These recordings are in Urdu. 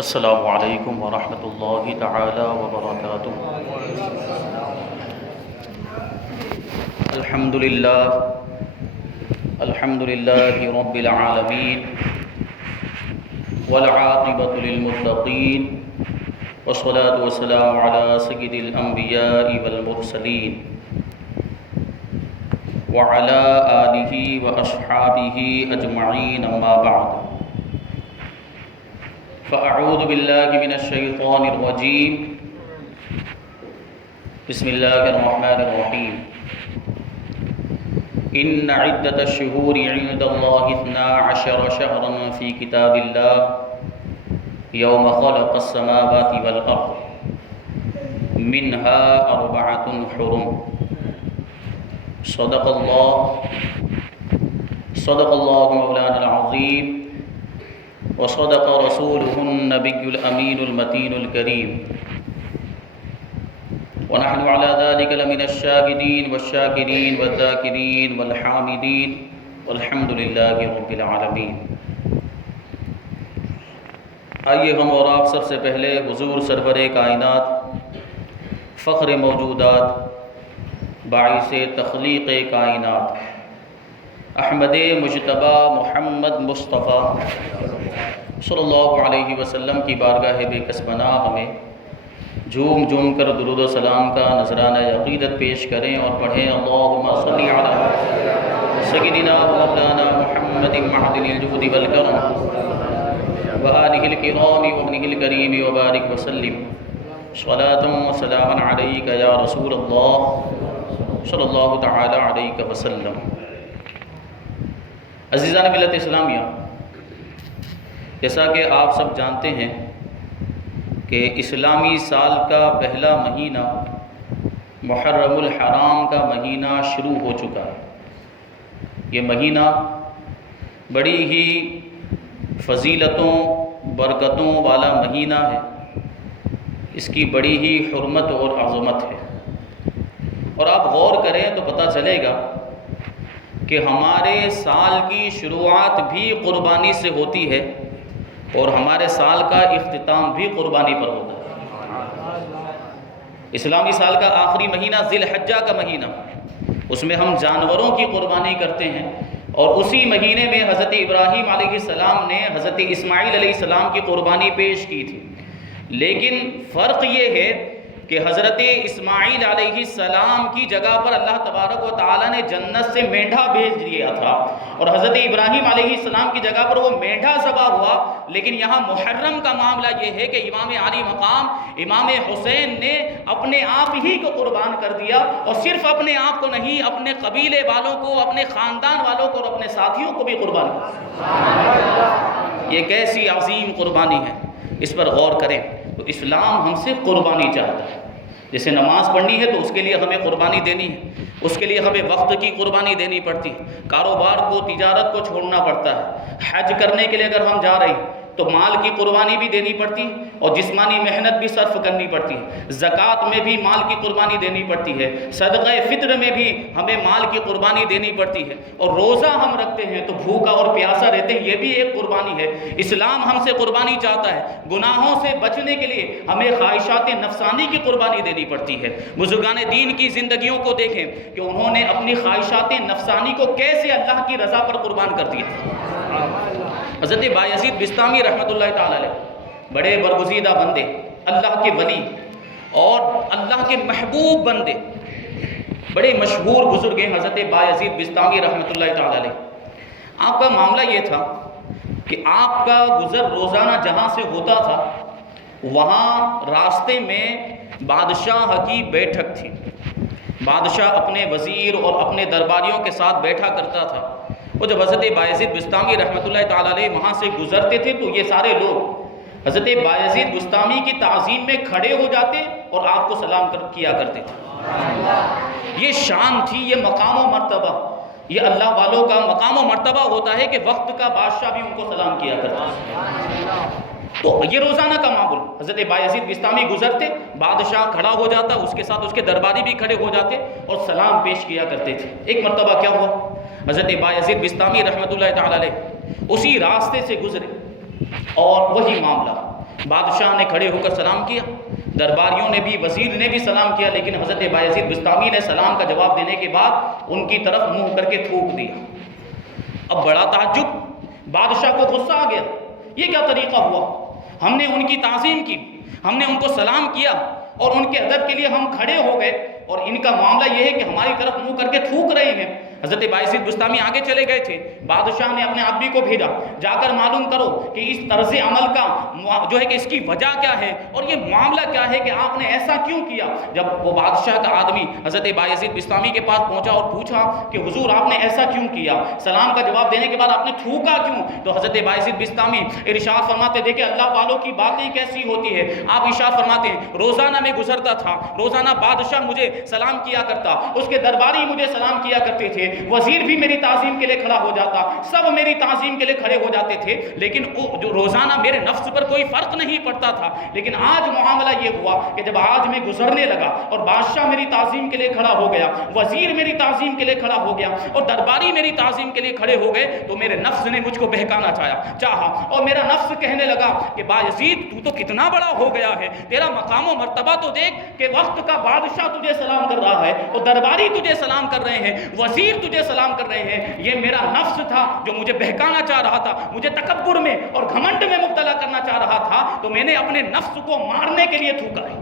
السلام علیکم ورحمۃ اللہ تعالی وبرکاتہ۔ الحمد للہ رب العالمین والعاقبۃ للمتقین والصلاة والسلام علی سید الانبیاء والمرسلین وعلی آلہ واصحابہ اجمعین، اما بعد فاعوذ باللہ من الشیطان الرجیم، بسم اللہ الرحمن الرحیم۔ ان عدۃ الشہور عند اللہ 12 شہرا فی کتاب اللہ یوم خلق السماوات والارض منها 4 حرم۔ صدق اللہ مولانا العظیم، وصدق رسوله النبی الامین المتین الکریم، ونحن على ذلك لمن الشاهدين والشاكرين والذاكرين والحامدين والحمد لله رب العالمین۔ آئیے ہم اور آپ سب سے پہلے حضور سرور کائنات، فخر موجودات، باعث تخلیق کائنات، احمد مجتبی محمد مصطفیٰ صلی اللہ علیہ وسلم کی بارگاہ بے کس پناہ ہمیں جھوم جھوم کر درود و سلام کا نذرانہ عقیدت پیش کریں اور پڑھیں اللہم صلی علی سیدنا مولانا محمد معدن الجود والکرم وآلہ الکرام وابنہ الکریم وبارک وسلم صلاۃ و سلام علیک یا رسول اللہ صلی اللہ تعالی علیہ وسلم۔ عزیزان ملت اسلامیہ، جیسا کہ آپ سب جانتے ہیں کہ اسلامی سال کا پہلا مہینہ محرم الحرام کا مہینہ شروع ہو چکا ہے۔ یہ مہینہ بڑی ہی فضیلتوں برکتوں والا مہینہ ہے، اس کی بڑی ہی حرمت اور عظمت ہے، اور آپ غور کریں تو پتہ چلے گا کہ ہمارے سال کی شروعات بھی قربانی سے ہوتی ہے اور ہمارے سال کا اختتام بھی قربانی پر ہوتا ہے۔ اسلامی سال کا آخری مہینہ ذی الحجہ کا مہینہ، اس میں ہم جانوروں کی قربانی کرتے ہیں، اور اسی مہینے میں حضرت ابراہیم علیہ السلام نے حضرت اسماعیل علیہ السلام کی قربانی پیش کی تھی۔ لیکن فرق یہ ہے کہ حضرت اسماعیل علیہ السلام کی جگہ پر اللہ تبارک و تعالیٰ نے جنت سے مینڈھا بھیج دیا تھا، اور حضرت ابراہیم علیہ السلام کی جگہ پر وہ مینڈھا ذبح ہوا۔ لیکن یہاں محرم کا معاملہ یہ ہے کہ امام علی مقام امام حسین نے اپنے آپ ہی کو قربان کر دیا، اور صرف اپنے آپ کو نہیں، اپنے قبیلے والوں کو، اپنے خاندان والوں کو اور اپنے ساتھیوں کو بھی قربان کر۔ یہ کیسی عظیم قربانی ہے، اس پر غور کریں۔ تو اسلام ہم سے قربانی چاہتا ہے۔ جیسے نماز پڑھنی ہے تو اس کے لیے ہمیں قربانی دینی ہے، اس کے لیے ہمیں وقت کی قربانی دینی پڑتی ہے، کاروبار کو، تجارت کو چھوڑنا پڑتا ہے، حج کرنے کے لیے اگر ہم جا رہے ہیں تو مال کی قربانی بھی دینی پڑتی ہے اور جسمانی محنت بھی صرف کرنی پڑتی ہے، زکوٰۃ میں بھی مال کی قربانی دینی پڑتی ہے، صدقہ فطر میں بھی ہمیں مال کی قربانی دینی پڑتی ہے، اور روزہ ہم رکھتے ہیں تو بھوکا اور پیاسا رہتے ہیں، یہ بھی ایک قربانی ہے۔ اسلام ہم سے قربانی چاہتا ہے۔ گناہوں سے بچنے کے لیے ہمیں خواہشات نفسانی کی قربانی دینی پڑتی ہے۔ بزرگان دین کی زندگیوں کو دیکھیں کہ انہوں نے اپنی خواہشات نفسانی کو کیسے اللہ کی رضا پر قربان کر دیا۔ حضرت بایزید بستامی رحمۃ اللہ تعالی علیہ بڑے برگزیدہ بندے، اللہ کے ولی اور اللہ کے محبوب بندے، بڑے مشہور بزرگ ہیں حضرت بایزید بستامی رحمۃ اللہ تعالی علیہ۔ آپ کا معاملہ یہ تھا کہ آپ کا گزر روزانہ جہاں سے ہوتا تھا وہاں راستے میں بادشاہ کی بیٹھک تھی۔ بادشاہ اپنے وزیر اور اپنے درباریوں کے ساتھ بیٹھا کرتا تھا، اور جب حضرت بایزید بستامی رحمۃ اللہ تعالی علیہ وہاں سے گزرتے تھے تو یہ سارے لوگ حضرت بایزید بستامی کی تعظیم میں کھڑے ہو جاتے اور آپ کو سلام کیا کرتے تھے۔ یہ شان تھی، یہ مقام و مرتبہ، یہ اللہ والوں کا مقام و مرتبہ ہوتا ہے کہ وقت کا بادشاہ بھی ان کو سلام کیا کرتا ہے۔ تو یہ روزانہ کا معمول، حضرت بایزید بستامی گزرتے، بادشاہ کھڑا ہو جاتا، اس کے ساتھ اس کے درباری بھی کھڑے ہو جاتے اور سلام پیش کیا کرتے تھے۔ ایک مرتبہ کیا ہوا، حضرت بایزید بستامی رحمۃ اللہ تعالی علیہ اسی راستے سے گزرے اور وہی معاملہ بادشاہ نے کھڑے ہو کر سلام کیا، درباریوں نے بھی، وزیر نے بھی سلام کیا، لیکن حضرت بایزید بسطامی نے سلام کا جواب دینے کے بعد ان کی طرف منہ کر کے تھوک دیا۔ اب بڑا تعجب، بادشاہ کو غصہ آ گیا، یہ کیا طریقہ ہوا؟ ہم نے ان کی تعظیم کی، ہم نے ان کو سلام کیا اور ان کے ادب کے لیے ہم کھڑے ہو گئے، اور ان کا معاملہ یہ ہے کہ ہماری طرف منہ کر کے تھوک رہے ہیں۔ حضرت بایزید بسطامی آگے چلے گئے تھے، بادشاہ نے اپنے آدمی کو بھیجا، جا کر معلوم کرو کہ اس طرز عمل کا جو ہے کہ اس کی وجہ کیا ہے اور یہ معاملہ کیا ہے کہ آپ نے ایسا کیوں کیا۔ جب وہ بادشاہ کا آدمی حضرت بایزید بسطامی کے پاس پہنچا اور پوچھا کہ حضور آپ نے ایسا کیوں کیا، سلام کا جواب دینے کے بعد آپ نے تھوکا کیوں، تو حضرت بایزید بسطامی ارشاد فرماتے، دیکھیں اللہ والوں کی باتیں کیسی ہوتی ہے۔ آپ ارشاد فرماتے ہیں روزانہ میں گزرتا تھا، روزانہ بادشاہ مجھے سلام کیا کرتا، اس کے درباری مجھے سلام کیا کرتے تھے، وزیر بھی میری تعظیم کے لیے کھڑا ہو جاتا، سب میری تعظیم کے لیے کھڑے ہو جاتے تھے، لیکن جو روزانہ میرے نفس پر کوئی فرق نہیں پڑتا تھا۔ لیکن آج معاملہ یہ ہوا کہ جب آج میں گزرنے لگا اور بادشاہ میری تعظیم کے لیے کھڑا ہو گیا، وزیر میری تعظیم کے لیے کھڑا ہو گیا اور درباری میری تعظیم کے لیے کھڑے ہو گئے، تو میرے نفس نے مجھ کو بہکانا چاہا اور میرا نفس کہنے لگا کہ بایزید تو کتنا بڑا ہو گیا ہے، تیرا مقام و مرتبہ تو دیکھ کہ وقت کا بادشاہ تجھے سلام کر رہا ہے اور درباری تجھے سلام کر رہے ہیں، وزیر تجھے سلام کر رہے ہیں۔ یہ میرا نفس تھا جو مجھے بہکانا چاہ رہا تھا، مجھے تکبر میں اور گھمنڈ میں مبتلا کرنا چاہ رہا تھا، تو میں نے اپنے نفس کو مارنے کے لیے تھوکا ہے،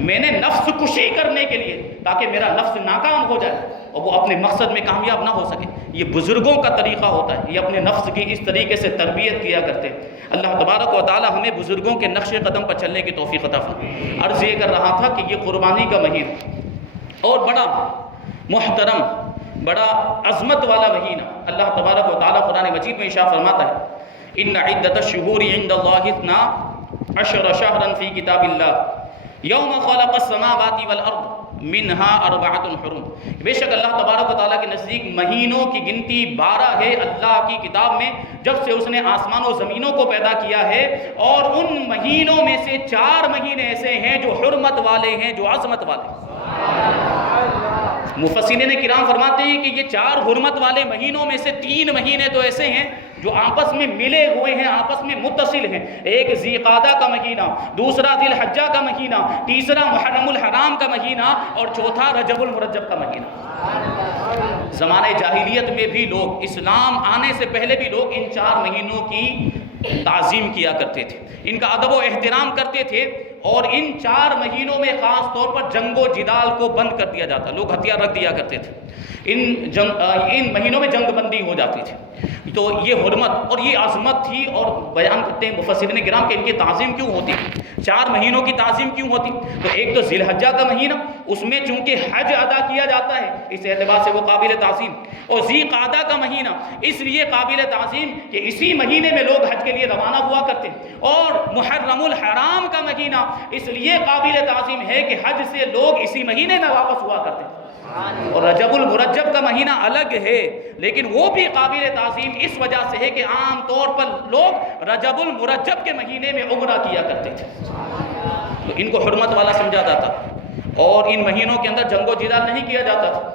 میں نے نفس کشی کرنے کے لیے، تاکہ میرا نفس ناکام ہو جائے اور وہ اپنے مقصد میں کامیاب نہ ہو سکے۔ یہ بزرگوں کا طریقہ ہوتا ہے، یہ اپنے نفس کی اس طریقے سے تربیت کیا کرتے ہیں۔ اللہ تبارک و تعالی ہمیں بزرگوں کے نقش قدم پر چلنے کی توفیق عطا فرمائے۔ عرض یہ کر رہا تھا کہ یہ قربانی کا مہینہ اور بڑا محترم، بڑا عظمت والا مہینہ، اللہ تبارک و تعالی قرآن مجید میں ارشاد فرماتا ہے ان عدۃ الشہور عند اللہ 12 شہرا فی کتاب اللہ یوم خلق السماوات والارض منها 4 حرم۔ بے شک اللہ تبارک و تعالیٰ کے نزدیک مہینوں کی گنتی 12 ہے اللہ کی کتاب میں، جب سے اس نے آسمان و زمینوں کو پیدا کیا ہے، اور ان مہینوں میں سے 4 مہینے ایسے ہیں جو حرمت والے ہیں، جو عظمت والے ہیں۔ مفسرین کرام فرماتے ہیں کہ یہ 4 حرمت والے مہینوں میں سے 3 مہینے تو ایسے ہیں جو آپس میں ملے ہوئے ہیں، آپس میں متصل ہیں۔ ایک ذی قعدہ کا مہینہ، دوسرا ذی الحجہ کا مہینہ، تیسرا محرم الحرام کا مہینہ، اور چوتھا رجب المرجب کا مہینہ۔ زمانہ جاہلیت میں بھی لوگ، اسلام آنے سے پہلے بھی لوگ ان 4 مہینوں کی تعظیم کیا کرتے تھے، ان کا ادب و احترام کرتے تھے، اور ان 4 مہینوں میں خاص طور پر جنگ و جدال کو بند کر دیا جاتا، لوگ ہتھیار رکھ دیا کرتے تھے، ان مہینوں میں جنگ بندی ہو جاتی تھی۔ تو یہ حرمت اور یہ عظمت تھی، اور بیان کرتے ہیں مفسرین کرام کہ ان کی تعظیم کیوں ہوتی، 4 مہینوں کی تعظیم کیوں ہوتی۔ تو ایک تو ذی الحجہ کا مہینہ، اس میں چونکہ حج ادا کیا جاتا ہے، اس اعتبار سے وہ قابل تعظیم، اور ذی قعدہ کا مہینہ اس لیے قابل تعظیم کہ اسی مہینے میں لوگ حج کے لیے روانہ ہوا کرتے ہیں، اور محرم الحرام کا مہینہ اس لیے قابل تعظیم ہے کہ حج سے لوگ اسی مہینے میں واپس ہوا کرتے ہیں۔ اور رجب المرجب کا مہینہ الگ ہے، لیکن وہ بھی قابل تعظیم اس وجہ سے ہے کہ عام طور پر لوگ رجب المرجب کے مہینے میں عمرہ کیا کرتے تھے، تو ان کو حرمت والا سمجھا جاتا، اور ان مہینوں کے اندر جنگ و جدال نہیں کیا جاتا تھا،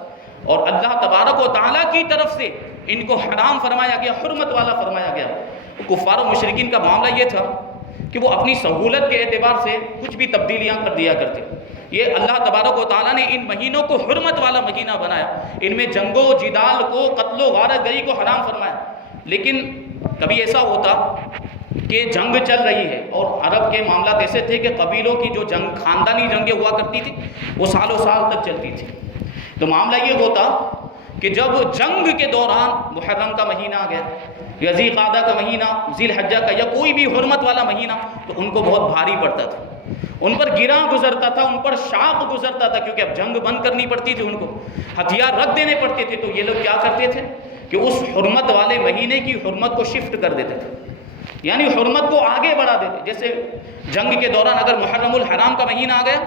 اور اللہ تبارک و تعالیٰ کی طرف سے ان کو حرام فرمایا گیا، حرمت والا فرمایا گیا۔ کفار و مشرکین کا معاملہ یہ تھا کہ وہ اپنی سہولت کے اعتبار سے کچھ بھی تبدیلیاں کر دیا کرتے۔ یہ اللہ تبارک و تعالیٰ نے ان مہینوں کو حرمت والا مہینہ بنایا، ان میں جنگ و جدال کو، قتل و غارت گری کو حرام فرمایا۔ لیکن کبھی ایسا ہوتا کہ جنگ چل رہی ہے، اور عرب کے معاملات ایسے تھے کہ قبیلوں کی جو جنگ، خاندانی جنگیں ہوا کرتی تھی، وہ سالوں سال تک چلتی تھی۔ تو معاملہ یہ ہوتا کہ جب جنگ کے دوران محرم کا مہینہ آ گیا، یا ذی قعدہ کا مہینہ، ذی الحجہ کا، یا کوئی بھی حرمت والا مہینہ، تو ان کو بہت بھاری پڑتا تھا، ان پر گراں گزرتا تھا، ان پر شاق گزرتا تھا، کیونکہ اب جنگ بند کرنی پڑتی تھی، ان کو ہتھیار رکھ دینے پڑتے تھے۔ تو یہ لوگ کیا کرتے تھے کہ اس حرمت والے مہینے کی حرمت کو شفٹ کر دیتے تھے، یعنی حرمت کو آگے بڑھا دیتے۔ جیسے جنگ کے دوران اگر محرم الحرام کا مہینہ آ گیا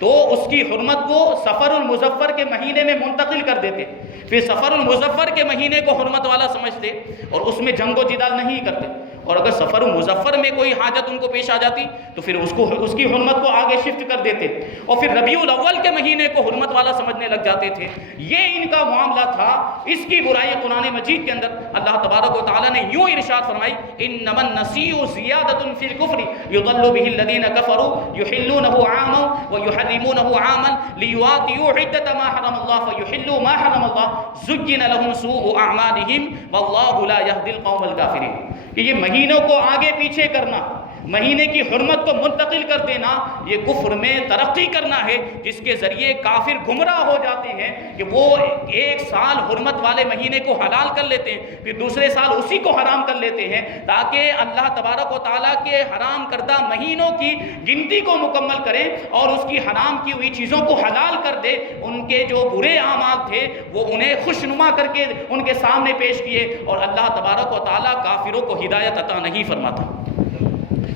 تو اس کی حرمت کو سفر المظفر کے مہینے میں منتقل کر دیتے، پھر سفر المظفر کے مہینے کو حرمت والا سمجھتے، اور اس میں جنگ و جدال نہیں کرتے، اور اگر سفر مظفر میں کوئی حاجت ان کو پیش آ جاتی تو پھر اس کی حرمت کو آگے شفٹ کر دیتے، اور پھر ربیع الاول کے مہینے کو حرمت والا سمجھنے لگ جاتے تھے۔ یہ ان کا معاملہ تھا۔ اس کی برائی قرآن مجید کے اندر اللہ تبارک و تعالیٰ نے یوں ارشاد فرمائی، انما النسیء زیادۃ فی الکفر یضل به الذین کفروا یحلونہ عاما ویحرمونہ عاما لیواطئوا عدۃ ما حرم اللہ فیحلوا ما حرم اللہ زین لهم سوء اعمالهم واللہ لا یہدی القوم الکافرین۔ کہ یہ مہینوں کو آگے پیچھے کرنا، مہینے کی حرمت کو منتقل کر دینا، یہ کفر میں ترقی کرنا ہے، جس کے ذریعے کافر گمراہ ہو جاتے ہیں کہ وہ ایک سال حرمت والے مہینے کو حلال کر لیتے ہیں، پھر دوسرے سال اسی کو حرام کر لیتے ہیں، تاکہ اللہ تبارک و تعالیٰ کے حرام کردہ مہینوں کی گنتی کو مکمل کریں اور اس کی حرام کی ہوئی چیزوں کو حلال کر دے۔ ان کے جو برے اعمال تھے وہ انہیں خوشنما کر کے ان کے سامنے پیش کیے، اور اللہ تبارک و تعالیٰ کافروں کو ہدایت عطا نہیں فرماتا۔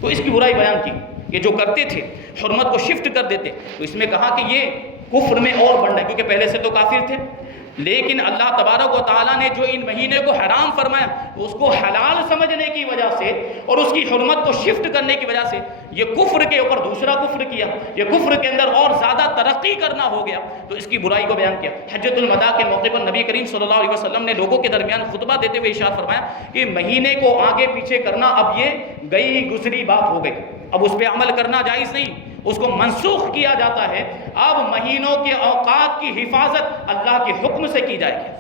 تو اس کی برائی بیان کی، یہ جو کرتے تھے حرمت کو شفٹ کر دیتے، تو اس میں کہا کہ یہ کفر میں اور بڑھنا ہے، کیونکہ پہلے سے تو کافر تھے، لیکن اللہ تبارک و تعالیٰ نے جو ان مہینے کو حرام فرمایا تو اس کو حلال سمجھنے کی وجہ سے اور اس کی حرمت کو شفٹ کرنے کی وجہ سے یہ کفر کے اوپر دوسرا کفر کیا، یہ کفر کے اندر اور زیادہ ترقی کرنا ہو گیا، تو اس کی برائی کو بیان کیا۔ حجۃ الوداع کے موقع پر نبی کریم صلی اللہ علیہ وسلم نے لوگوں کے درمیان خطبہ دیتے ہوئے ارشاد فرمایا کہ مہینے کو آگے پیچھے کرنا اب یہ گئی گزری بات ہو گئی، اب اس پہ عمل کرنا جائز نہیں، اس کو منسوخ کیا جاتا ہے۔ اب مہینوں کے اوقات کی حفاظت اللہ کے حکم سے کی جائے گی۔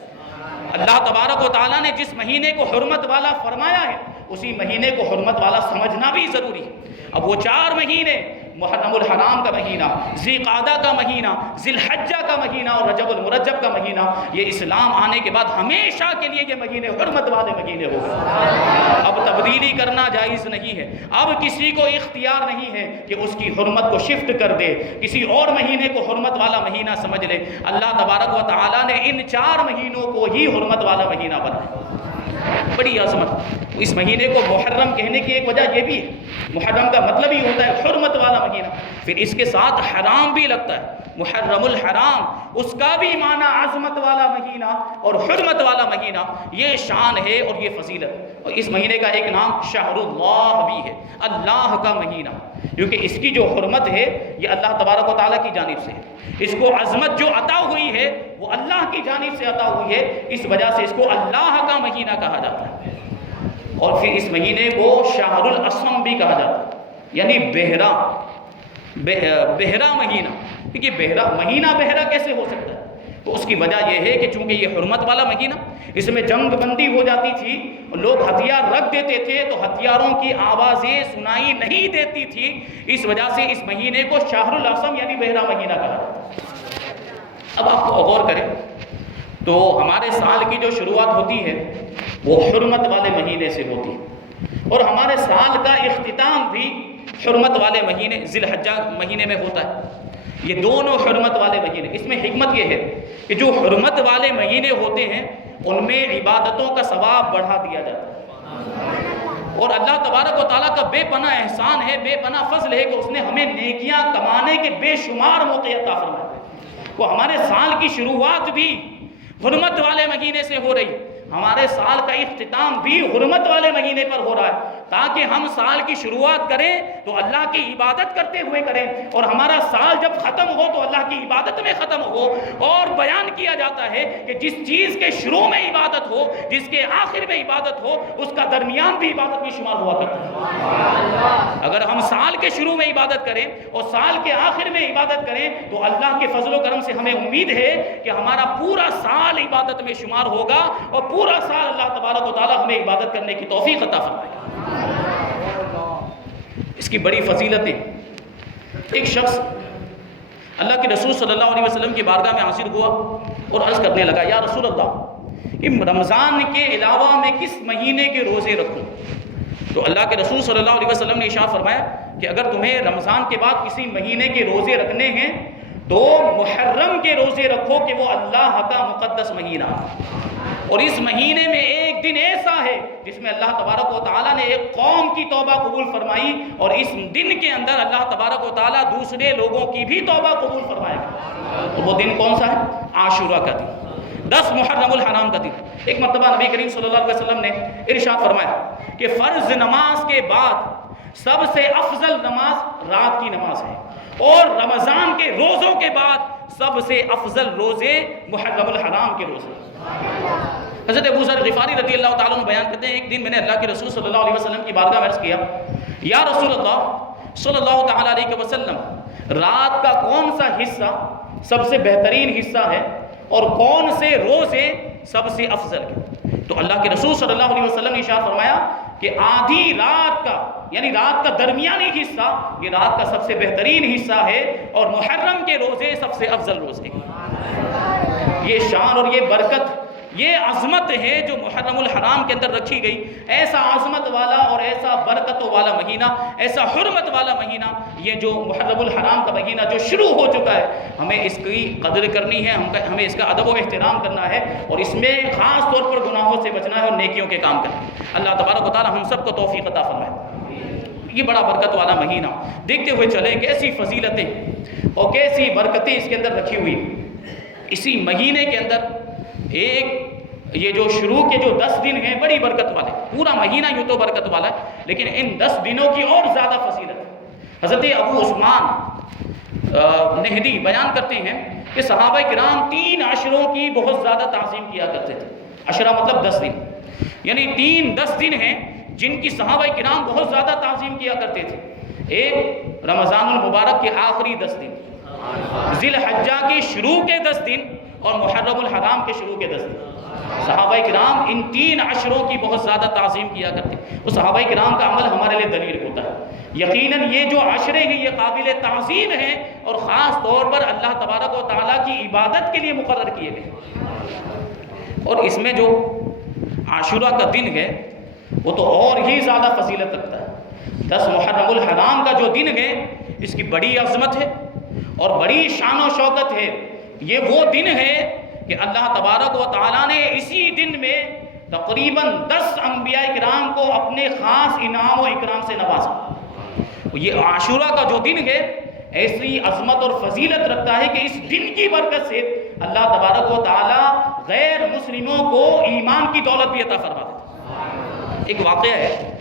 اللہ تبارک و تعالیٰ نے جس مہینے کو حرمت والا فرمایا ہے اسی مہینے کو حرمت والا سمجھنا بھی ضروری ہے۔ اب وہ 4 مہینے، محرم الحرام کا مہینہ، ذی قعدہ کا مہینہ، ذی الحجہ کا مہینہ اور رجب المرجب کا مہینہ، یہ اسلام آنے کے بعد ہمیشہ کے لیے یہ مہینے حرمت والے مہینے ہو گئے۔ اب تبدیلی کرنا جائز نہیں ہے، اب کسی کو اختیار نہیں ہے کہ اس کی حرمت کو شفٹ کر دے، کسی اور مہینے کو حرمت والا مہینہ سمجھ لے۔ اللہ تبارک و تعالیٰ نے ان 4 مہینوں کو ہی حرمت والا مہینہ بنایا۔ بڑی عظمت۔ اس مہینے کو محرم کہنے کی ایک وجہ یہ بھی ہے، محرم کا مطلب ہی ہوتا ہے حرمت والا مہینہ، پھر اس کے ساتھ حرام بھی لگتا ہے، محرم الحرام، اس کا بھی معنی عظمت والا مہینہ اور حرمت والا مہینہ، یہ شان ہے اور یہ فضیلت۔ اور اس مہینے کا ایک نام شہر اللہ بھی ہے، اللہ کا مہینہ، کیونکہ اس کی جو حرمت ہے یہ اللہ تبارک و تعالیٰ کی جانب سے ہے، اس کو عظمت جو عطا ہوئی ہے وہ اللہ کی جانب سے عطا ہوئی ہے، اس وجہ سے اس کو اللہ کا مہینہ کہا جاتا ہے۔ اور پھر اس مہینے کو شہر الاسم بھی کہا جاتا ہے، یعنی بہرا مہینہ۔ کیونکہ بہرا مہینہ بہرا کیسے ہو سکتا ہے؟ تو اس کی وجہ یہ ہے کہ چونکہ یہ حرمت والا مہینہ، اس میں جنگ بندی ہو جاتی تھی، لوگ ہتھیار رکھ دیتے تھے تو ہتھیاروں کی آوازیں سنائی نہیں دیتی تھی، اس وجہ سے اس مہینے کو شہر الاسم یعنی بہرا مہینہ کہا جاتا ہے۔ اب آپ کو غور کریں تو ہمارے سال کی جو شروعات ہوتی ہے وہ حرمت والے مہینے سے ہوتی ہے، اور ہمارے سال کا اختتام بھی حرمت والے مہینے ذی الحجہ مہینے میں ہوتا ہے۔ یہ دونوں حرمت والے مہینے، اس میں حکمت یہ ہے کہ جو حرمت والے مہینے ہوتے ہیں ان میں عبادتوں کا ثواب بڑھا دیا جاتا ہے، اور اللہ تبارک و تعالیٰ کا بے پناہ احسان ہے، بے پناہ فضل ہے کہ اس نے ہمیں نیکیاں کمانے کے بے شمار موقع عطا فرمائے۔ وہ ہمارے سال کی شروعات بھی حرمت والے مہینے سے ہو رہی، ہمارے سال کا اختتام بھی حرمت والے مہینے پر ہو رہا ہے، تاکہ ہم سال کی شروعات کریں تو اللہ کی عبادت کرتے ہوئے کریں، اور ہمارا سال جب ختم ہو تو اللہ کی عبادت میں ختم ہو۔ اور بیان کیا جاتا ہے کہ جس چیز کے شروع میں عبادت ہو، جس کے آخر میں عبادت ہو، اس کا درمیان بھی عبادت میں شمار ہوا کرتا ہے۔ اگر ہم سال کے شروع میں عبادت کریں اور سال کے آخر میں عبادت کریں تو اللہ کے فضل و کرم سے ہمیں امید ہے کہ ہمارا پورا سال عبادت میں شمار ہوگا، اور پورا سال اللہ تبارک و تعالیٰ ہمیں عبادت کرنے کی توفیق عطا فرمائے گا۔ اس کی بڑی فضیلتیں، ایک شخص اللہ کے رسول صلی اللہ علیہ وسلم کی بارگاہ میں حاضر ہوا اور عرض کرنے لگا، یا رسول اللہ، کہ رمضان کے علاوہ میں کس مہینے کے روزے رکھوں؟ تو اللہ کے رسول صلی اللہ علیہ وسلم نے ارشاد فرمایا کہ اگر تمہیں رمضان کے بعد کسی مہینے کے روزے رکھنے ہیں تو محرم کے روزے رکھو کہ وہ اللہ کا مقدس مہینہ ہے، اور اس مہینے میں ایک دن ایسا ہے جس میں اللہ تبارک و تعالیٰ نے ایک قوم کی توبہ قبول فرمائی، اور اس دن کے اندر اللہ تبارک و تعالیٰ دوسرے لوگوں کی بھی توبہ قبول فرمائے گا۔ اور وہ دن کون سا ہے؟ عاشورہ کا دن، 10 محرم الحرام کا دن۔ ایک مرتبہ نبی کریم صلی اللہ علیہ وسلم نے ارشاد فرمایا کہ فرض نماز کے بعد سب سے افضل نماز رات کی نماز ہے، اور رمضان کے روزوں کے بعد سب سے افضل روزے محرم الحرام کے روزے۔ حضرت ابو ذر غفاری رضی اللہ تعالیٰ عنہ بیان کرتے ہیں، ایک دن میں نے اللہ کے رسول صلی اللہ علیہ وسلم کی بارگاہ میں عرض کیا، یا رسول اللہ صلی اللہ تعالیٰ علیہ وسلم، رات کا کون سا حصہ سب سے بہترین حصہ ہے اور کون سے روزے سب سے افضل ہیں؟ تو اللہ کے رسول صلی اللہ علیہ وسلم نے ارشاد فرمایا کہ آدھی رات کا، یعنی رات کا درمیانی حصہ، یہ رات کا سب سے بہترین حصہ ہے، اور محرم کے روزے سب سے افضل روزے۔ یہ شان اور یہ برکت، یہ عظمت ہے جو محرم الحرام کے اندر رکھی گئی۔ ایسا عظمت والا اور ایسا برکتوں والا مہینہ، ایسا حرمت والا مہینہ، یہ جو محرم الحرام کا مہینہ جو شروع ہو چکا ہے، ہمیں اس کی قدر کرنی ہے، ہمیں اس کا ادب و احترام کرنا ہے، اور اس میں خاص طور پر گناہوں سے بچنا ہے اور نیکیوں کے کام کرنا ہے۔ اللہ تبارک و تعالی ہم سب کو توفیق عطا فرمائے۔ یہ بڑا برکت والا مہینہ، دیکھتے ہوئے چلیں کیسی فضیلتیں اور کیسی برکتیں اس کے اندر رکھی ہوئی۔ اسی مہینے کے اندر ایک یہ جو شروع کے جو 10 دن ہیں بڑی برکت والے، پورا مہینہ یوں تو برکت والا ہے، لیکن ان 10 دنوں کی اور زیادہ فضیلت ہے۔ حضرت ابو عثمان نہدی بیان کرتے ہیں کہ صحابہ کرام 3 عشروں کی بہت زیادہ تعظیم کیا کرتے تھے۔ عشرہ مطلب 10 دن، یعنی 10 دن ہیں جن کی صحابہ کرام بہت زیادہ تعظیم کیا کرتے تھے۔ ایک رمضان المبارک کے آخری 10 دن، ذی الحجہ کے شروع کے 10 دن، اور محرم الحرام کے شروع کے 10 دن۔ صحابہ کرام ان 3 عشروں کی بہت زیادہ تعظیم کیا کرتے ہیں۔ وہ صحابہ کرام کا عمل ہمارے لیے دلیل ہوتا ہے۔ یقیناً یہ جو عشرے ہیں یہ قابل تعظیم ہیں، اور خاص طور پر اللہ تبارک و تعالیٰ کی عبادت کے لیے مقرر کیے گئے۔ اور اس میں جو عاشورہ کا دن ہے وہ تو اور ہی زیادہ فضیلت رکھتا ہے۔ 10 محرم الحرام کا جو دن ہے اس کی بڑی عظمت ہے اور بڑی شان و شوکت ہے۔ یہ وہ دن ہے کہ اللہ تبارک و تعالیٰ نے اسی دن میں تقریباً 10 انبیاء کرام کو اپنے خاص انعام و اکرام سے نوازا۔ یہ عاشورہ کا جو دن ہے ایسی عظمت اور فضیلت رکھتا ہے کہ اس دن کی برکت سے اللہ تبارک و تعالیٰ غیر مسلموں کو ایمان کی دولت بھی عطا فرما دیتا ہے۔ ایک واقعہ ہے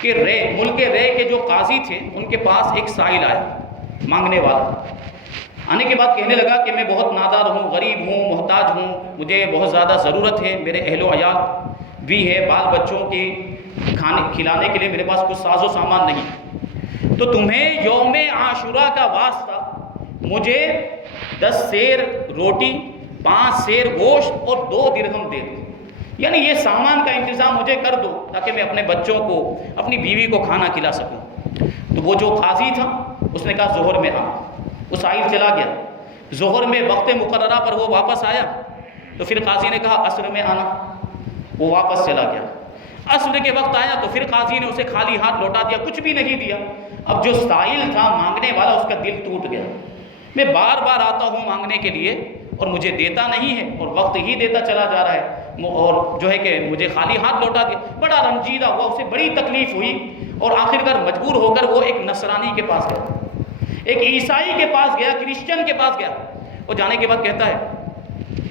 کہ ملک رے کے جو قاضی تھے ان کے پاس ایک سائل آیا، مانگنے والا۔ آنے کے بعد کہنے لگا کہ میں بہت نادار ہوں، غریب ہوں، محتاج ہوں، مجھے بہت زیادہ ضرورت ہے، میرے اہل و عیال بھی ہے، بال بچوں کے کھلانے کے لیے میرے پاس کچھ ساز و سامان نہیں، تو تمہیں یوم عاشورہ کا واسطہ مجھے 10 سیر روٹی، 5 سیر گوشت اور 2 درہم دے دو، یعنی یہ سامان کا انتظام مجھے کر دو تاکہ میں اپنے بچوں کو، اپنی بیوی کو کھانا کھلا سکوں۔ تو وہ جو قاضی تھا اس نے کہا ظہر میں آ۔ وہ سائل چلا گیا، ظہر میں وقت مقررہ پر وہ واپس آیا، تو پھر قاضی نے کہا عصر میں آنا، وہ واپس چلا گیا۔ عصر کے وقت آیا تو پھر قاضی نے اسے خالی ہاتھ لوٹا دیا، کچھ بھی نہیں دیا۔ اب جو سائل تھا مانگنے والا اس کا دل ٹوٹ گیا، میں بار بار آتا ہوں مانگنے کے لیے اور مجھے دیتا نہیں ہے اور وقت ہی دیتا چلا جا رہا ہے، اور جو ہے کہ مجھے خالی ہاتھ لوٹا دیا۔ بڑا رنجیدہ ہوا، اسے بڑی تکلیف ہوئی، اور آخرکار مجبور ہو کر وہ ایک نصرانی کے پاس گیا، ایک عیسائی کے پاس گیا، کرسچن کے پاس گیا۔ وہ جانے کے بعد کہتا ہے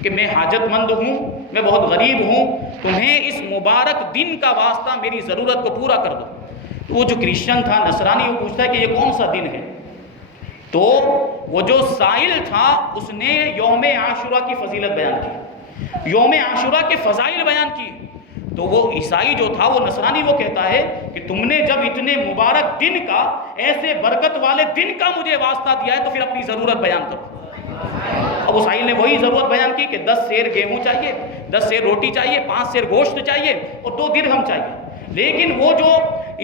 کہ میں حاجت مند ہوں، میں بہت غریب ہوں، تمہیں اس مبارک دن کا واسطہ میری ضرورت کو پورا کر دو۔ تو وہ جو کرسچن تھا، نصرانی، وہ پوچھتا ہے کہ یہ کون سا دن ہے؟ تو وہ جو سائل تھا اس نے یوم عاشورہ کی فضیلت بیان کی، یوم عاشورہ کے فضائل بیان کی۔ تو وہ عیسائی جو تھا، وہ نصرانی، وہ کہتا ہے کہ تم نے جب اتنے مبارک دن کا، ایسے برکت والے دن کا مجھے واسطہ دیا ہے تو پھر اپنی ضرورت بیان کرو۔ اب سائل نے وہی ضرورت بیان کی کہ 10 سیر گیہوں چاہیے، 10 سیر روٹی چاہیے، 5 سیر گوشت چاہیے اور 2 درہم چاہیے۔ لیکن وہ جو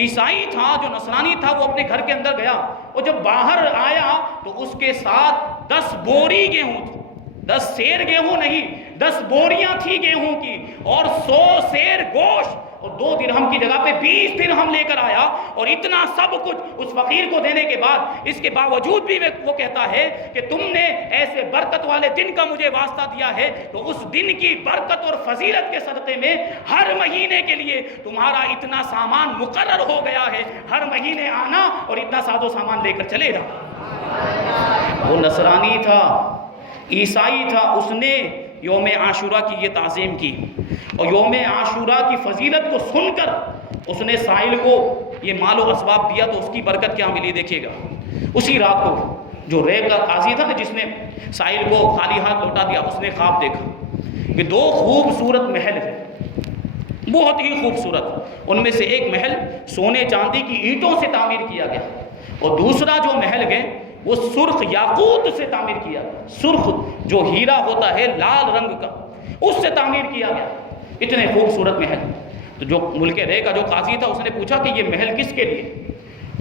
عیسائی تھا، جو نصرانی تھا، وہ اپنے گھر کے اندر گیا، اور جب باہر آیا تو اس کے ساتھ 10 بوری گیہوں تھی، 10 سیر گیہوں نہیں، 10 بوریاں تھی گیہوں کی، اور 100 سیر گوشت، اور 2 درہم کی جگہ پہ 20 درہم لے کر آیا۔ اور اتنا سب کچھ اس فقیر کو دینے کے بعد، اس کے باوجود بھی وہ کہتا ہے کہ تم نے ایسے برکت والے دن کا مجھے واسطہ دیا ہے، تو اس دن کی برکت اور فضیلت کے صدقے میں ہر مہینے کے لیے تمہارا اتنا سامان مقرر ہو گیا ہے، ہر مہینے آنا اور اتنا ساز و سامان لے کر چلے جانا۔ وہ نصرانی تھا، عیسائی تھا، اس نے یوم عاشورہ کی یہ تعظیم کی، اور یوم عاشورہ کی فضیلت کو سن کر اس نے سائل کو یہ مال و اسباب دیا تو اس کی برکت کیا ملی دیکھیے گا. اسی رات کو جو ریگ کا قاضی تھا نا جس نے سائل کو خالی ہاتھ لوٹا دیا، اس نے خواب دیکھا کہ 2 خوبصورت محل ہیں، بہت ہی خوبصورت. ان میں سے ایک محل سونے چاندی کی اینٹوں سے تعمیر کیا گیا اور دوسرا جو محل ہے وہ سرخ یاقوت سے تعمیر کیا گیا. سرخ جو ہیرا ہوتا ہے لال رنگ کا، اس سے تعمیر کیا گیا. اتنے خوبصورت محل. تو جو ملک رے کا جو قاضی تھا اس نے پوچھا کہ یہ محل کس کے لیے؟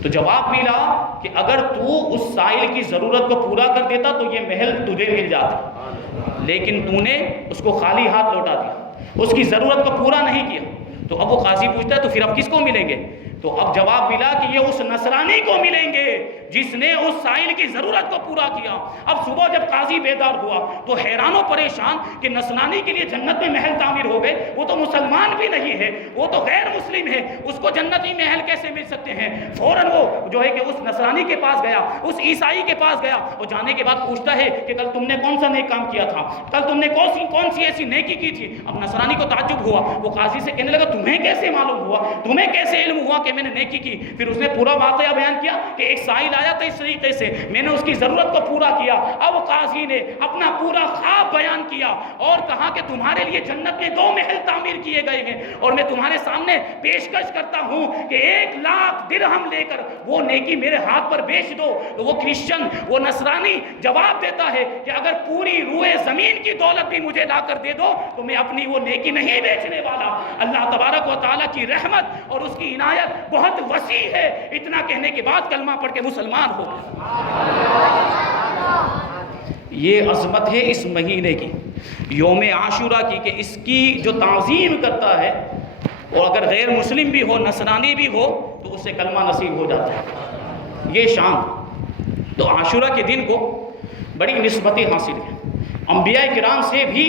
تو جواب ملا کہ اگر تو اس سائل کی ضرورت کو پورا کر دیتا تو یہ محل تجھے مل جاتا، لیکن تو نے اس کو خالی ہاتھ لوٹا دیا، اس کی ضرورت کو پورا نہیں کیا. تو اب وہ قاضی پوچھتا ہے تو پھر اب کس کو ملیں گے؟ تو اب جواب ملا کہ یہ اس نصرانی کو ملیں گے جس نے اس سائل کی ضرورت کو پورا کیا. اب صبح جب قاضی بیدار ہوا تو حیران و پریشان کہ نصرانی کے لیے جنت میں محل تعمیر ہو گئے، وہ تو مسلمان بھی نہیں ہے، وہ تو غیر مسلم ہے، اس کو جنتی محل کیسے مل سکتے ہیں؟ فوراً وہ جو ہے کہ اس نصرانی کے پاس گیا، اس عیسائی کے پاس گیا اور جانے کے بعد پوچھتا ہے کہ کل تم نے کون سا نیک کام کیا تھا، کل تم نے کون سی ایسی نیکی کی تھی؟ اب نصرانی کو تعجب ہوا، وہ قاضی سے کہنے لگا تمہیں کیسے معلوم ہوا، تمہیں کیسے علم ہوا کہ میں نے نیکی کی؟ پھر اس نے پورا واقعہ بیان کیا کہ ایک سائل آیا تھا اس طریقے سے، میں نے اس کی ضرورت کو پورا کیا. اب قاضی نے اپنا پورا خواب بیان کیا اور کہا کہ تمہارے لیے جنت میں 2 محل تعمیر کیے گئے ہیں اور میں تمہارے سامنے پیشکش کرتا ہوں کہ 1,00,000 درہم لے کر وہ نیکی میرے ہاتھ پر بیچ دو. تو وہ کرسچن، وہ نصرانی جواب دیتا ہے کہ اگر پوری روئے زمین کی دولت بھی مجھے لا کر دے دو تو میں اپنی وہ نیکی نہیں بیچنے والا. اللہ تبارک و تعالیٰ کی رحمت اور اس کی عنایت بہت وسیع ہے. اتنا کہنے کے بعد کلمہ پڑھ کے مسلمان ہو گئے. یہ عظمت ہے اس مہینے کی، یوم عاشورہ کی، کہ اس کی جو تعظیم کرتا ہے اور اگر غیر مسلم بھی ہو، نصرانی بھی ہو، تو اسے کلمہ نصیب ہو جاتا ہے. یہ شان. تو عاشورہ کے دن کو بڑی نسبتیں حاصل ہیں، انبیاء کرام سے بھی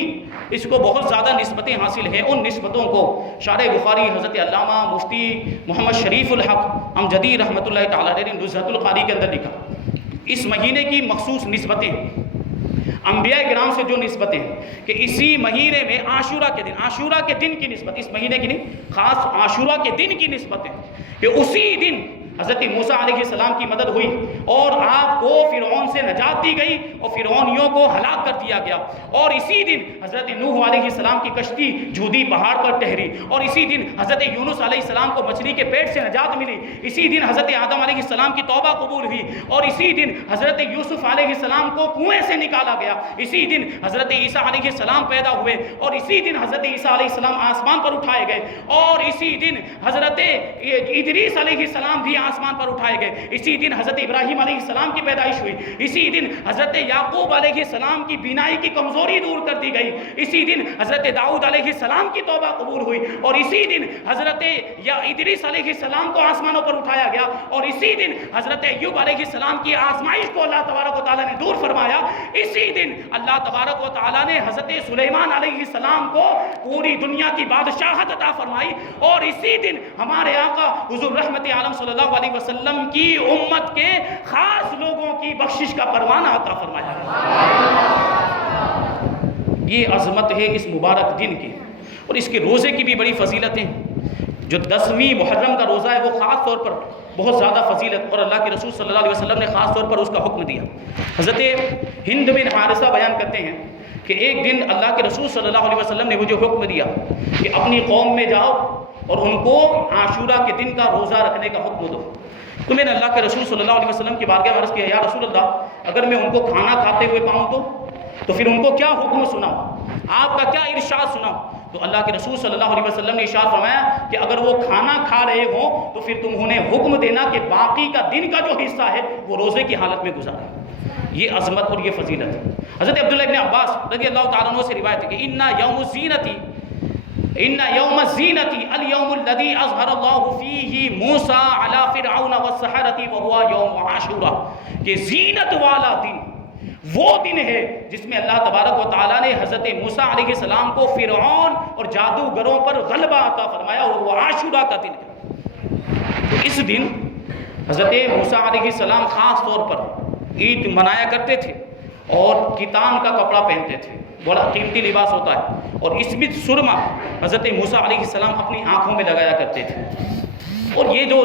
اس کو بہت زیادہ نسبتیں حاصل ہیں. ان نسبتوں کو شارح بخاری حضرت علامہ مفتی محمد شریف الحق امجدی رحمۃ اللہ تعالیٰ نے نزہۃ القاری کے اندر لکھا. اس مہینے کی مخصوص نسبتیں، انبیاء کرام سے جو نسبتیں کہ اسی مہینے میں عاشورہ کے دن کی نسبت، اس مہینے کی نہیں، خاص عاشورہ کے دن کی نسبتیں کہ اسی دن حضرت موسیٰ علیہ السلام کی مدد ہوئی اور آپ کو فرعون سے نجات دی گئی اور فرعونیوں کو ہلاک کر دیا گیا. اور اسی دن حضرت نوح علیہ السلام کی کشتی جودی پہاڑ پر ٹھہری اور اسی دن حضرت یونس علیہ السلام کو مچھلی کے پیٹ سے نجات ملی. اسی دن حضرت آدم علیہ السلام کی توبہ قبول ہوئی اور اسی دن حضرت یوسف علیہ السلام کو کنویں سے نکالا گیا. اسی دن حضرت عیسیٰ علیہ السلام پیدا ہوئے اور اسی دن حضرت عیسیٰ علیہ السلام آسمان پر اٹھائے گئے اور اسی دن حضرت ادریس علیہ السلام بھی آسمان پر اٹھائے گئے. اسی دن حضرت ابراہیم علیہ السلام کی پیدائش ہوئی. اسی دن حضرت یعقوب علیہ السلام کی بینائی کی کمزوری دور کر دی گئی. اسی دن حضرت داؤد علیہ السلام کی توبہ قبول ہوئی اور اسی دن حضرت ادریس علیہ السلام کو آسمانوں پر اٹھایا گیا اور اسی دن حضرت ایوب علیہ السلام کی آزمائش کو اللہ تبارک و تعالیٰ نے دور فرمایا. اسی دن اللہ تبارک و تعالیٰ نے حضرت سلیمان علیہ السلام کو پوری دنیا کی بادشاہت عطا فرمائی اور اسی دن ہمارے آقا حضور رحمت عالم صلی اللہ علیہ وسلم کی امت کے خاص لوگوں کی بخشش کا پروانہ عطا فرمایا. یہ عظمت ہے اس مبارک دن کی. اور اس کے روزے کی بھی بڑی فضیلت ہے. جو 10ویں محرم کا روزہ ہے وہ خاص طور پر بہت زیادہ فضیلت اور اللہ کے رسول صلی اللہ علیہ وسلم نے خاص طور پر اس کا حکم دیا. حضرت ہند بن حارثہ بیان کرتے ہیں کہ ایک دن اللہ کے رسول صلی اللہ علیہ وسلم نے مجھے حکم دیا کہ اپنی قوم میں جاؤ اور ان کو عاشورہ کے دن کا روزہ رکھنے کا حکم دو. تو میں نے اللہ کے رسول صلی اللہ علیہ وسلم کی بارگاہ میں عرض کیا، یا رسول اللہ اگر میں ان کو کھانا کھاتے ہوئے پاؤں تو پھر ان کو کیا حکم سناؤں، آپ کا کیا ارشاد سناؤں؟ تو اللہ کے رسول صلی اللہ علیہ وسلم نے ارشاد فرمایا کہ اگر وہ کھانا کھا رہے ہوں تو پھر تم انہیں حکم دینا کہ باقی کا دن کا جو حصہ ہے وہ روزے کی حالت میں گزارے. یہ عظمت اور یہ فضیلت ہے. حضرت عبداللہ ابن عباس رضی اللہ تعالیٰ عنہ سے روایت ہے کہ ان یوم الزینتی الیوم الذی اظہر اللہ فیہ موسیٰ علی فرعون والسحرۃ وہو یوم عاشورہ، کہ زینت والا دن وہ دن ہے جس میں اللہ تبارک و تعالیٰ نے حضرت موسیٰ علیہ السلام کو فرعون اور جادوگروں پر غلبہ عطا فرمایا اور وہ عاشورہ کا دن ہے. تو اس دن حضرت موسیٰ علیہ السلام خاص طور پر عید منایا کرتے تھے اور کتان کا کپڑا پہنتے تھے، بڑا قیمتی لباس ہوتا ہے، اور اسمت سرما حضرت موسیٰ علیہ السلام اپنی آنکھوں میں لگایا کرتے تھے. اور یہ جو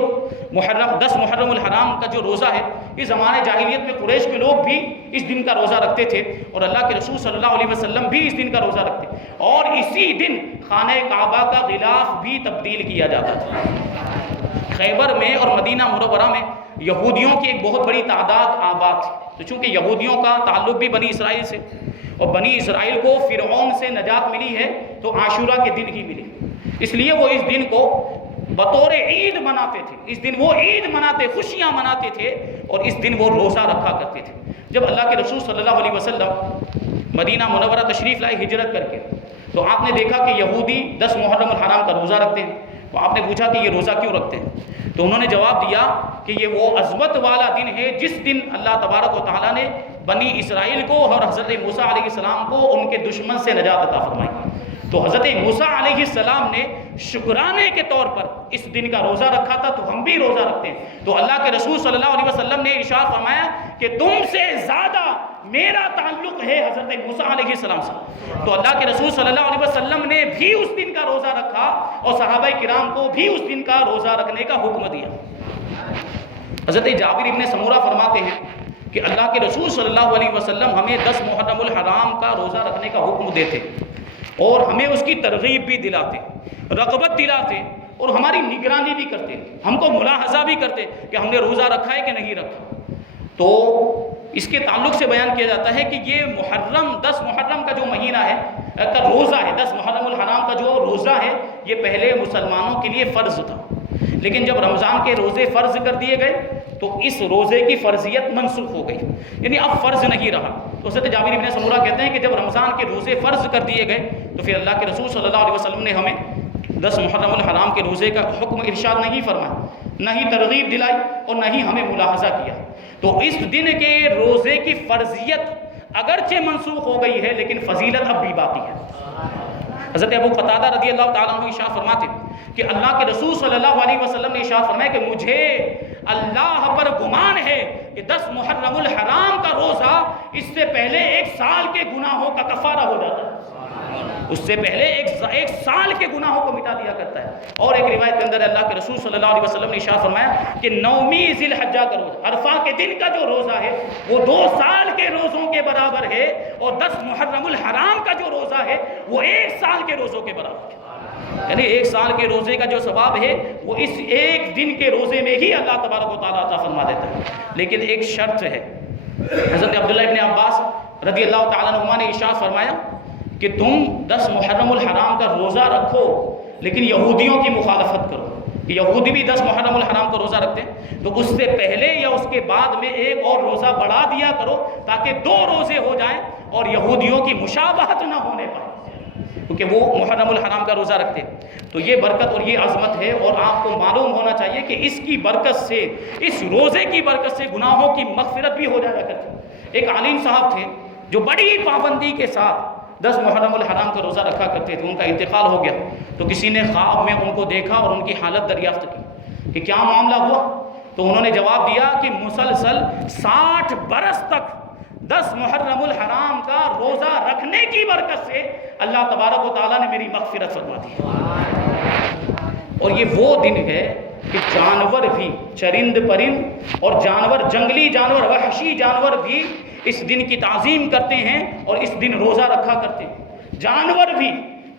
10 محرم الحرام کا جو روزہ ہے، اس زمانے جاہلیت میں قریش کے لوگ بھی اس دن کا روزہ رکھتے تھے، اور اللہ کے رسول صلی اللہ علیہ وسلم بھی اس دن کا روزہ رکھتے، اور اسی دن خانہ کعبہ کا غلاف بھی تبدیل کیا جاتا تھا۔ خیبر میں اور مدینہ منورہ میں یہودیوں کی ایک بہت بڑی تعداد آباد تھی، تو چونکہ یہودیوں کا تعلق بھی بنی اسرائیل سے، اور بنی اسرائیل کو فرعون سے نجات ملی ہے تو عاشورہ کے دن ہی ملی، اس لیے وہ اس دن کو بطور عید مناتے تھے۔ اس دن وہ عید مناتے، خوشیاں مناتے تھے، اور اس دن وہ روزہ رکھا کرتے تھے۔ جب اللہ کے رسول صلی اللہ علیہ وسلم مدینہ منورہ تشریف لائے ہجرت کر کے، تو آپ نے دیکھا کہ یہودی 10 محرم الحرام کا روزہ رکھتے ہیں۔ تو آپ نے پوچھا کہ یہ روزہ کیوں رکھتے ہیں؟ تو انہوں نے جواب دیا کہ یہ وہ عظمت والا دن ہے جس دن اللہ تبارک و تعالیٰ نے بنی اسرائیل کو اور حضرت موسیٰ علیہ السلام کو ان کے دشمن سے نجات عطا فرمائی۔ تو حضرت موسیٰ علیہ السلام نے شکرانے کے طور پر اس دن کا روزہ رکھا تھا، تو ہم بھی روزہ رکھتے ہیں۔ تو اللہ کے رسول صلی اللہ علیہ وسلم نے ارشاد فرمایا کہ تم سے زیادہ میرا تعلق ہے حضرت موسیٰ علیہ السلام سے۔ تو اللہ کے رسول صلی اللہ علیہ وسلم نے بھی اس دن کا روزہ رکھا، اور صحابہ کرام کو بھی اس دن کا روزہ رکھنے کا حکم دیا۔ حضرت جابر ابن سمورہ فرماتے ہیں کہ اللہ کے رسول صلی اللہ علیہ وسلم ہمیں 10 محرم الحرام کا روزہ رکھنے کا حکم دیتے، اور ہمیں اس کی ترغیب بھی دلاتے، رغبت دلاتے، اور ہماری نگرانی بھی کرتے، ہم کو ملاحظہ بھی کرتے کہ ہم نے روزہ رکھا ہے کہ نہیں رکھا۔ تو اس کے تعلق سے بیان کیا جاتا ہے کہ یہ محرم 10 محرم کا جو مہینہ ہے کا روزہ ہے، 10 محرم الحرام کا جو روزہ ہے، یہ پہلے مسلمانوں کے لیے فرض تھا، لیکن جب رمضان کے روزے فرض کر دیے گئے تو اس روزے کی فرضیت منسوخ ہو گئی، یعنی اب فرض نہیں رہا۔ تو حضرت جابر ابن سمورہ کہتے ہیں کہ جب رمضان کے روزے فرض کر دیے گئے تو پھر اللہ کے رسول صلی اللہ علیہ وسلم نے ہمیں 10 محرم الحرام کے روزے کا حکم ارشاد نہیں فرمایا، نہ ہی ترغیب دلائی، اور نہ ہی ہمیں ملاحظہ کیا۔ تو اس دن کے روزے کی فرضیت اگرچہ منسوخ ہو گئی ہے، لیکن فضیلت اب بھی باقی ہے۔ حضرت ابو قتادہ رضی اللہ تعالیٰ عنہ ارشاد فرماتے کہ اللہ کے رسول صلی اللہ علیہ وسلم نے ارشاد فرمایا کہ مجھے اللہ پر گمان ہے کہ 10 محرم الحرام کا روزہ اس سے پہلے 1 سال کے گناہوں کا کفارہ ہو جاتا ہے، اس سے پہلے ایک سال کے گناہوں کو مٹا دیا کرتا ہے۔ اور ایک روایت کے اندر اللہ کے رسول صلی اللہ علیہ وسلم نے ارشاد فرمایا کہ 9ویں ذی الحجہ کا روزہ، عرفہ کے دن کا جو روزہ ہے وہ 2 سال کے روزوں کے برابر ہے، اور 10 محرم الحرام کا جو روزہ ہے وہ 1 سال کے روزوں کے برابر ہے۔ یعنی 1 سال کے روزے کا جو ثواب ہے وہ اس ایک دن کے روزے میں ہی اللہ تبارک و تعالیٰ عطا فرما دیتا ہے۔ لیکن ایک شرط ہے، حضرت عبداللہ ابن عباس رضی اللہ تعالیٰ عنہما نے ارشاد فرمایا کہ تم 10 محرم الحرام کا روزہ رکھو، لیکن یہودیوں کی مخالفت کرو، کہ یہودی بھی 10 محرم الحرام کا روزہ رکھتے ہیں، تو اس سے پہلے یا اس کے بعد میں ایک اور روزہ بڑھا دیا کرو تاکہ 2 روزے ہو جائیں اور یہودیوں کی مشابہت نہ ہونے پائے، کیونکہ وہ محرم الحرام کا روزہ رکھتے ہیں۔ تو یہ برکت اور یہ عظمت ہے، اور آپ کو معلوم ہونا چاہیے کہ اس کی برکت سے، اس روزے کی برکت سے گناہوں کی مغفرت بھی ہو جایا کرتی۔ ایک عالم صاحب تھے جو بڑی پابندی کے ساتھ 10 محرم الحرام کا روزہ رکھا کرتے تھے، ان کا انتقال ہو گیا، تو کسی نے خواب میں ان کو دیکھا اور ان کی حالت دریافت کی کہ کیا معاملہ ہوا؟ تو انہوں نے جواب دیا کہ مسلسل 60 برس تک 10 محرم الحرام کا روزہ رکھنے کی برکت سے اللہ تبارک و تعالیٰ نے میری مغفرت فرما دی۔ اور یہ وہ دن ہے کہ جانور بھی، چرند پرند اور جانور، جنگلی جانور، وحشی جانور بھی اس دن کی تعظیم کرتے ہیں اور اس دن روزہ رکھا کرتے ہیں، جانور بھی۔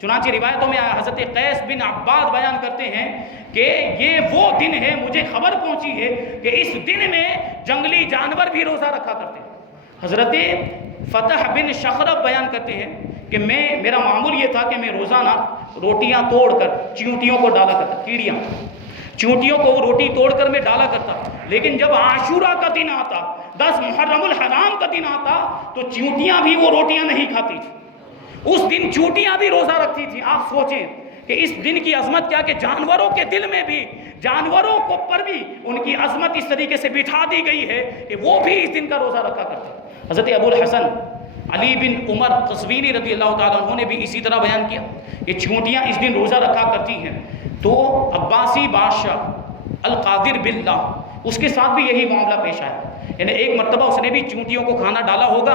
چنانچہ روایتوں میں حضرت قیس بن عباد بیان کرتے ہیں کہ یہ وہ دن ہے، مجھے خبر پہنچی ہے کہ اس دن میں جنگلی جانور بھی روزہ رکھا کرتے ہیں۔ حضرت فتح بن شخرب بیان کرتے ہیں کہ میرا معمول یہ تھا کہ میں روزانہ روٹیاں توڑ کر چیونٹیوں کو ڈالا کرتا، کیڑیاں، چیونٹیوں کو روٹی توڑ کر میں ڈالا کرتا، لیکن جب عاشورہ کا دن آتا، 10 محرم الحرام کا دن آتا، تو چیونٹیاں بھی وہ روٹیاں نہیں کھاتی تھی، اس دن چیونٹیاں بھی روزہ رکھتی تھی۔ آپ سوچیں کہ اس دن کی عظمت کیا، کہ جانوروں کے دل میں بھی، جانوروں کو پر بھی ان کی عظمت اس طریقے سے بٹھا دی گئی ہے کہ وہ بھی اس دن کا روزہ رکھا کرتے ہیں۔ حضرت ابو الحسن علی بن عمر قزوینی رضی اللہ تعالیٰ عنہ نے بھی اسی طرح بیان کیا کہ چیونٹیاں اس دن روزہ رکھا کرتی ہیں۔ تو عباسی بادشاہ القادر باللہ، اس کے ساتھ بھی یہی معاملہ پیش آیا، یعنی ایک مرتبہ اس نے بھی چیونٹیوں کو کھانا ڈالا ہوگا،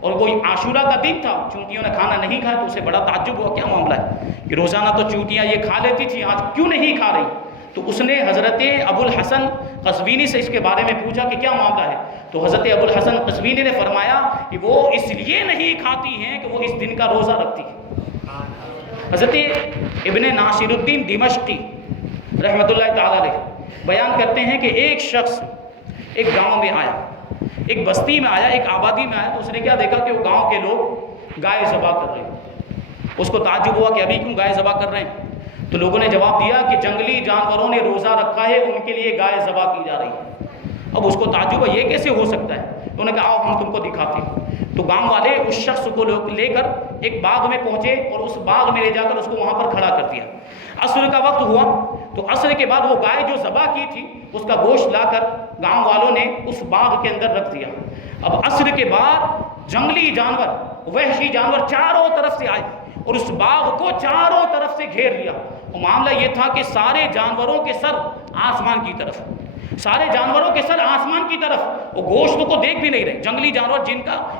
اور کوئی عاشورہ کا دن تھا، چیونٹیوں نے کھانا نہیں کھایا، تو اسے بڑا تعجب ہوا، کیا معاملہ ہے کہ روزانہ تو چیونٹیاں یہ کھا لیتی تھی، آج کیوں نہیں کھا رہی؟ تو اس نے حضرت ابو الحسن قزوینی سے اس کے بارے میں پوچھا کہ کیا معاملہ ہے. تو حضرت ابو الحسن قزوینی نے فرمایا کہ وہ اس لیے نہیں کھاتی ہیں کہ وہ اس دن کا روزہ رکھتی ہے. حضرت ابن ناصر الدین دمشقی رحمۃ اللہ تعالی علیہ بیان کرتے ہیں کہ ایک شخص ایک گاؤں میں آیا، ایک بستی میں آیا، ایک آبادی میں آیا. تو اس نے کیا دیکھا کہ وہ گاؤں کے لوگ گائے ذبح کر رہے ہیں. اس کو تعجب ہوا کہ ابھی کیوں گائے ذبح کر رہے ہیں؟ تو لوگوں نے جواب دیا کہ جنگلی جانوروں نے روزہ رکھا ہے، ان کے لیے گائے ذبح کی جا رہی ہے. اب اس کو تعجب ہوا یہ کیسے ہو سکتا ہے. تو انہوں نے کہا آؤ ہم تم کو دکھاتے ہیں. تو گاؤں والے اس شخص کو لے کر ایک باغ میں پہنچے اور اس باغ میں لے جا کر اس کو وہاں پر کھڑا کر دیا. عصر کا وقت ہوا تو عصر کے بعد وہ گائے جو ذبح کی تھی اس کا گوشت لا کر گاؤں والوں نے اس باغ کے اندر رکھ دیا. اب عصر کے بعد جنگلی جانور، وحشی جانور چاروں طرف سے آئے اور اس باغ کو چاروں طرف سے گھیر لیا. معاملہ یہ تھا کہ سارے جانوروں کے سر آسمان کی طرف، سارے جانوروں کے سر آسمان کی طرف. وہ گوشت کو دیکھ بھی نہیں رہے. جنگلی جانور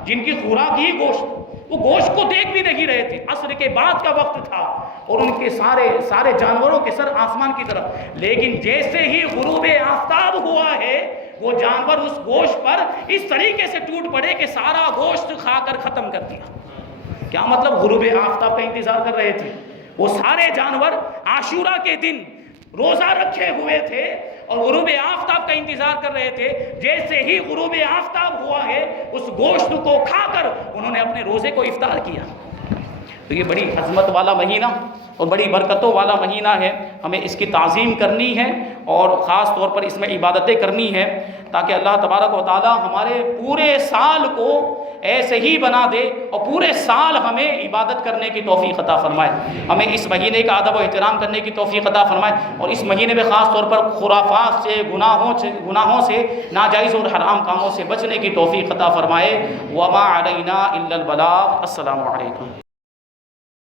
جن کی خوراک ہی گوشت، وہ گوشت کو دیکھ بھی نہیں رہے تھے. عصر کے بعد کا وقت تھا اور ان کے سارے جانوروں کے سر آسمان کی طرف. لیکن جیسے ہی غروب آفتاب ہوا ہے وہ جانور اس گوشت پر اس طریقے سے ٹوٹ پڑے کہ سارا گوشت کھا کر ختم کر دیا. کیا مطلب؟ غروب آفتاب کا انتظار کر رہے تھے. وہ سارے جانور عاشورہ کے دن روزہ رکھے ہوئے تھے اور غروب آفتاب کا انتظار کر رہے تھے. جیسے ہی غروب آفتاب ہوا ہے اس گوشت کو کھا کر انہوں نے اپنے روزے کو افطار کیا. تو یہ بڑی عظمت والا مہینہ اور بڑی برکتوں والا مہینہ ہے. ہمیں اس کی تعظیم کرنی ہے اور خاص طور پر اس میں عبادتیں کرنی ہے تاکہ اللہ تبارک و تعالی ہمارے پورے سال کو ایسے ہی بنا دے اور پورے سال ہمیں عبادت کرنے کی توفیق عطا فرمائے. ہمیں اس مہینے کا ادب و احترام کرنے کی توفیق عطا فرمائے اور اس مہینے میں خاص طور پر خرافات سے، گناہوں سے، ناجائز اور حرام کاموں سے بچنے کی توفیق عطا فرمائے. وما علینا الا البلاغ. السلام علیکم.